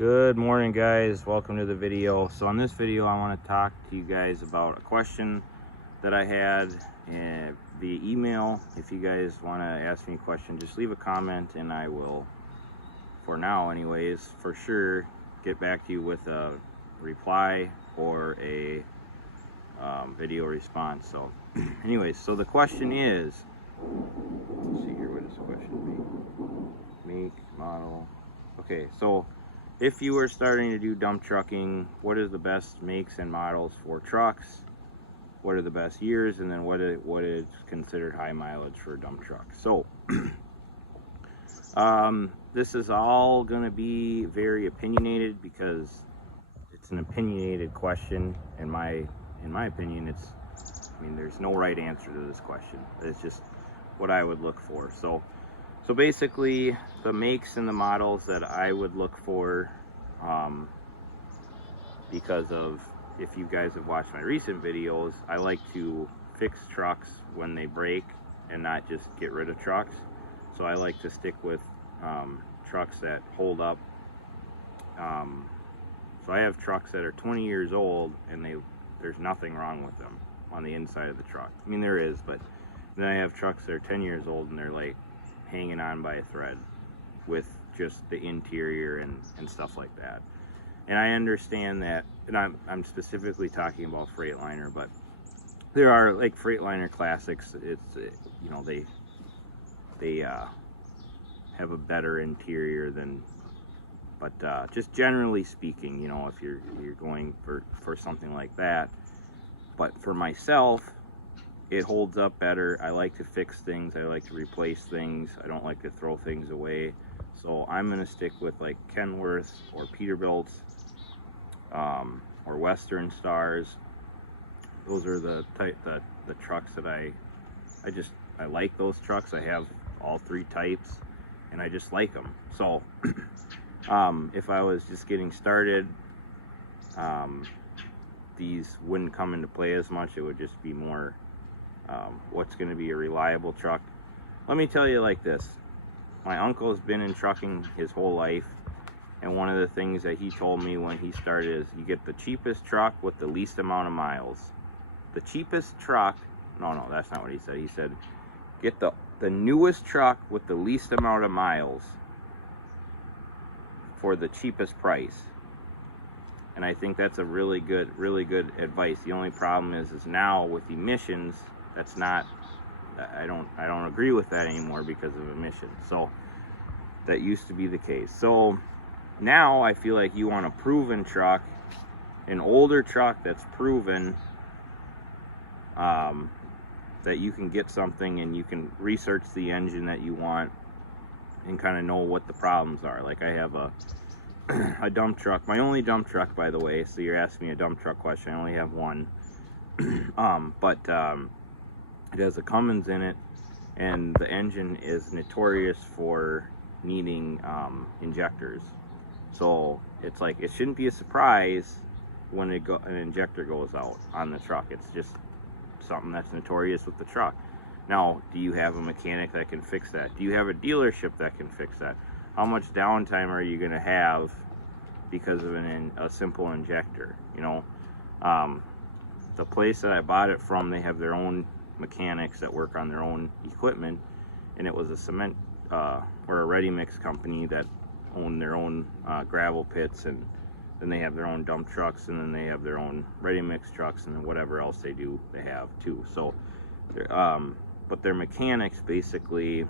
Good morning, guys. Welcome to the video. So on this video I want to talk to you guys about a question that I had via email. If you guys want to ask me a question, just leave a comment and I will, for now anyways, for sure get back to you with a reply or a video response. So anyways, so the question is, let's see here, what is the question? Make, model. Okay, so if you were starting to do dump trucking, what are the best makes and models for trucks? What are the best years? And then what is considered high mileage for a dump truck? So this is all going to be very opinionated because it's an opinionated question. In my opinion, there's no right answer to this question. It's just what I would look for. So basically, the makes and the models that I would look for, because of, if you guys have watched my recent videos, I like to fix trucks when they break and not just get rid of trucks. So I like to stick with trucks that hold up. So I have trucks that are 20 years old and there's nothing wrong with them on the inside of the truck. I mean, there is, but then I have trucks that are 10 years old and they're like hanging on by a thread with just the interior and stuff like that. And I understand that, and I'm specifically talking about Freightliner, but there are like Freightliner classics. It's they have a better interior than, but just generally speaking, if you're going for something like that. But for myself, it holds up better. I like to fix things. I like to replace things. I don't like to throw things away. So I'm going to stick with like Kenworth or Peterbilt's, or Western Stars. Those are the trucks that I like those trucks. I have all three types and I just like them. So if I was just getting started, these wouldn't come into play as much. It would just be more what's going to be a reliable truck. Let me tell you like this. My uncle has been in trucking his whole life, and one of the things that he told me when he started is you get the cheapest truck with the least amount of miles. The cheapest truck, no, that's not what he said. He said get the newest truck with the least amount of miles for the cheapest price. And I think that's a really good advice. The only problem is now with emissions, that's not, I don't agree with that anymore because of emissions. So that used to be the case. So now I feel like you want a proven truck, an older truck that's proven, that you can get something and you can research the engine that you want and kind of know what the problems are. Like I have a dump truck, my only dump truck, by the way. So you're asking me a dump truck question. I only have one. It has a Cummins in it, and the engine is notorious for needing injectors. So it's like, it shouldn't be a surprise when an injector goes out on the truck. It's just something that's notorious with the truck. Now, do you have a mechanic that can fix that? Do you have a dealership that can fix that? How much downtime are you going to have because of a simple injector? The place that I bought it from, they have their own mechanics that work on their own equipment, and it was a cement or a ready mix company that owned their own gravel pits, and then they have their own dump trucks, and then they have their own ready mix trucks, and then whatever else they do, they have too. So, but their mechanics basically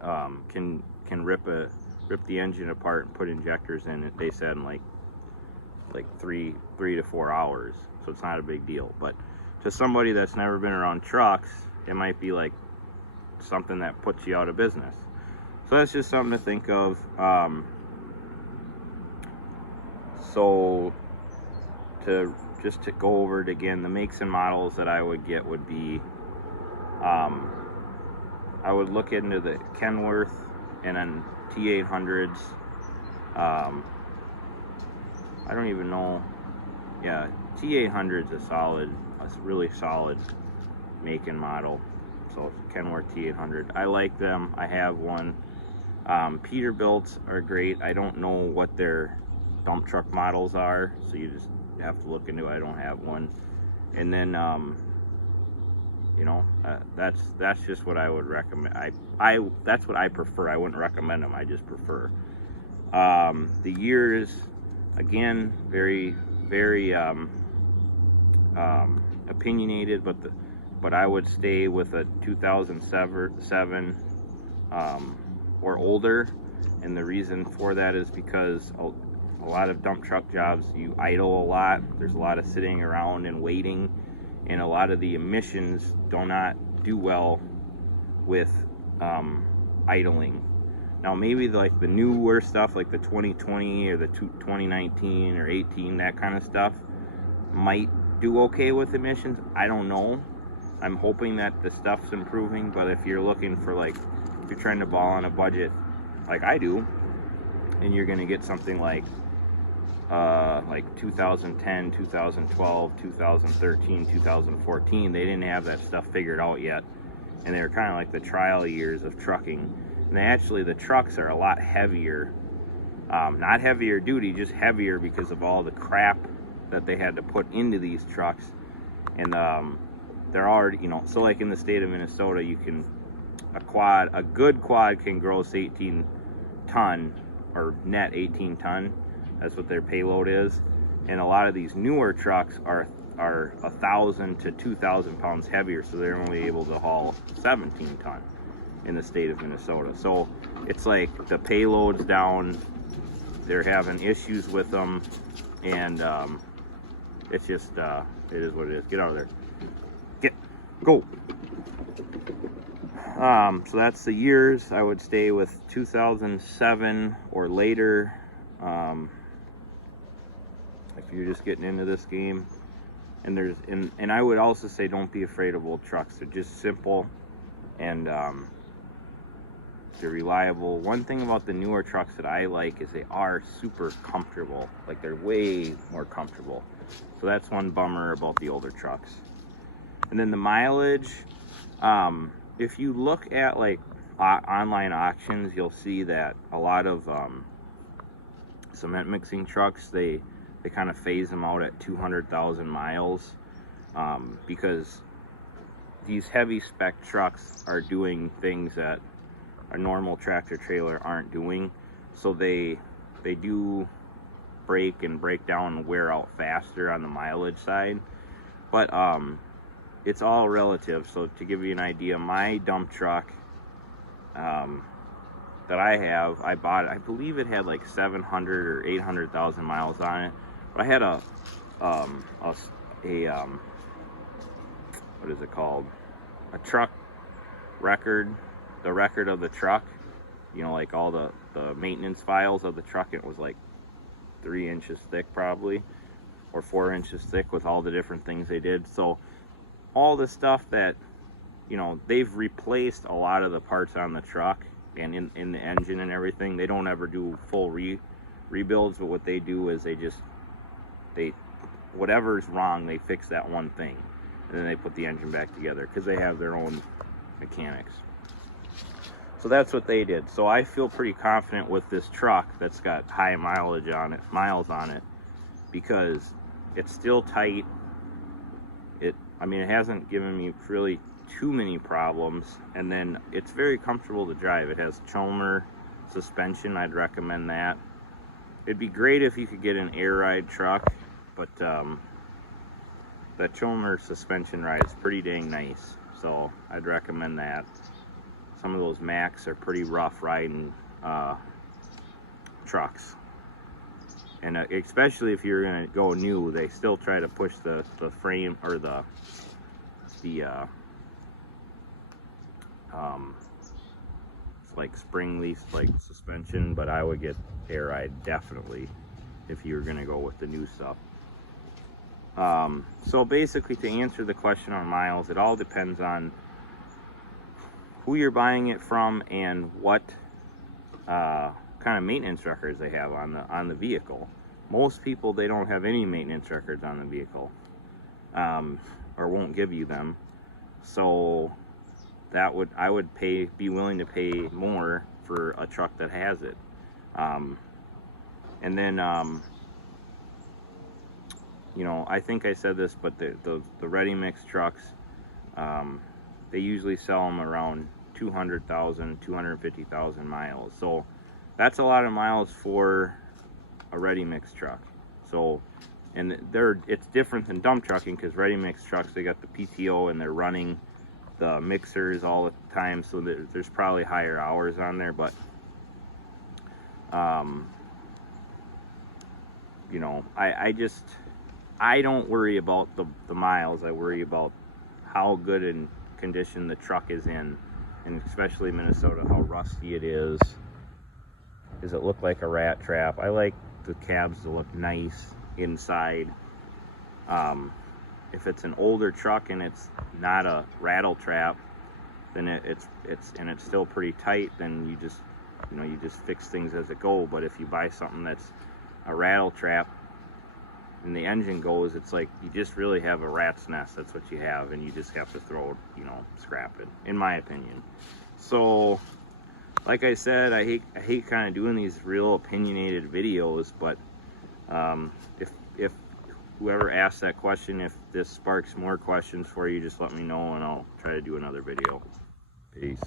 can rip the engine apart and put injectors in it. They said in like 3 to 4 hours. So it's not a big deal. But to somebody that's never been around trucks, it might be like something that puts you out of business. So that's just something to think of. So to go over it again, the makes and models that I would get would be, I would look into the Kenworth and then T800s. I don't even know. Yeah, T800 is a really solid make and model. So Kenworth T800. I like them. I have one. Peterbilts are great. I don't know what their dump truck models are, so you just have to look into it. I don't have one. And then you know, that's just what I would recommend. I that's what I prefer. I wouldn't recommend them. I just prefer. The years, again, very opinionated, but I would stay with a 2007 or older, and the reason for that is because a lot of dump truck jobs, you idle a lot. There's a lot of sitting around and waiting, and a lot of the emissions do not do well with idling. Now maybe like the newer stuff, like the 2020 or the 2019 or 18, that kind of stuff might do okay with emissions. I don't know. I'm hoping that the stuff's improving, but if you're looking for, like, if you're trying to ball on a budget like I do, and you're gonna get something like 2010, 2012, 2013, 2014, they didn't have that stuff figured out yet, and they were kind of like the trial years of trucking. And actually, the trucks are a lot heavier, not heavier duty, just heavier because of all the crap that they had to put into these trucks. And they're already, you know, so like in the state of Minnesota, you can, a good quad can gross 18 ton or net 18 ton. That's what their payload is. And a lot of these newer trucks are 1,000 to 2,000 pounds heavier, so they're only able to haul 17 ton in the state of Minnesota. So it's like the payload's down, they're having issues with them, and it's just it is what it is. Get out of there. Go. So that's the years. I would stay with 2007 or later. If you're just getting into this game, and I would also say don't be afraid of old trucks. They're just simple, and they're reliable. One thing about the newer trucks that I like is they are super comfortable. Like, they're way more comfortable. So that's one bummer about the older trucks. And then the mileage, if you look at like online auctions, you'll see that a lot of cement mixing trucks, they kind of phase them out at 200,000 miles, because these heavy spec trucks are doing things that a normal tractor trailer aren't doing. So they do break and break down and wear out faster on the mileage side. But it's all relative. So to give you an idea, my dump truck that I have, I bought it, I believe it had like 700 or 800,000 miles on it. But I had a what is it called? A truck record, the record of the truck, you know, like all the maintenance files of the truck. It was like 3 inches thick probably, or 4 inches thick, with all the different things they did. So all the stuff that, you know, they've replaced a lot of the parts on the truck and in the engine and everything. They don't ever do full rebuilds, but what they do is they whatever's wrong, they fix that one thing, and then they put the engine back together because they have their own mechanics. So that's what they did. So I feel pretty confident with this truck that's got high miles on it, because it's still tight. I mean, it hasn't given me really too many problems, and then it's very comfortable to drive. It has Cholmer suspension. I'd recommend that. It'd be great if you could get an air ride truck, but that Cholmer suspension ride is pretty dang nice, so I'd recommend that. Some of those Macs are pretty rough riding trucks, and especially if you're gonna go new, they still try to push the frame or the like spring leaf like suspension. But I would get air ride definitely if you were gonna go with the new stuff. So basically, to answer the question on miles, it all depends on who you're buying it from and what kind of maintenance records they have on the vehicle. Most people, they don't have any maintenance records on the vehicle, or won't give you them. So I would be willing to pay more for a truck that has it. And then you know, I think I said this, but the ready mix trucks, they usually sell them around 200,000, 250,000 miles. So that's a lot of miles for a ready mix truck. So, and it's different than dump trucking, because ready mix trucks, they got the PTO and they're running the mixers all the time, so there's probably higher hours on there. But you know, I don't worry about the miles. I worry about how good in condition the truck is in, and especially Minnesota, how rusty it is. Does it look like a rat trap? I like the cabs to look nice inside. If it's an older truck and it's not a rattle trap, then it's still pretty tight, then you just fix things as it go. But if you buy something that's a rattle trap and the engine goes, it's like you just really have a rat's nest. That's what you have, and you just have to throw, scrap it, in my opinion. So like I said, I hate kind of doing these real opinionated videos, but if whoever asked that question, if this sparks more questions for you, just let me know and I'll try to do another video. Peace.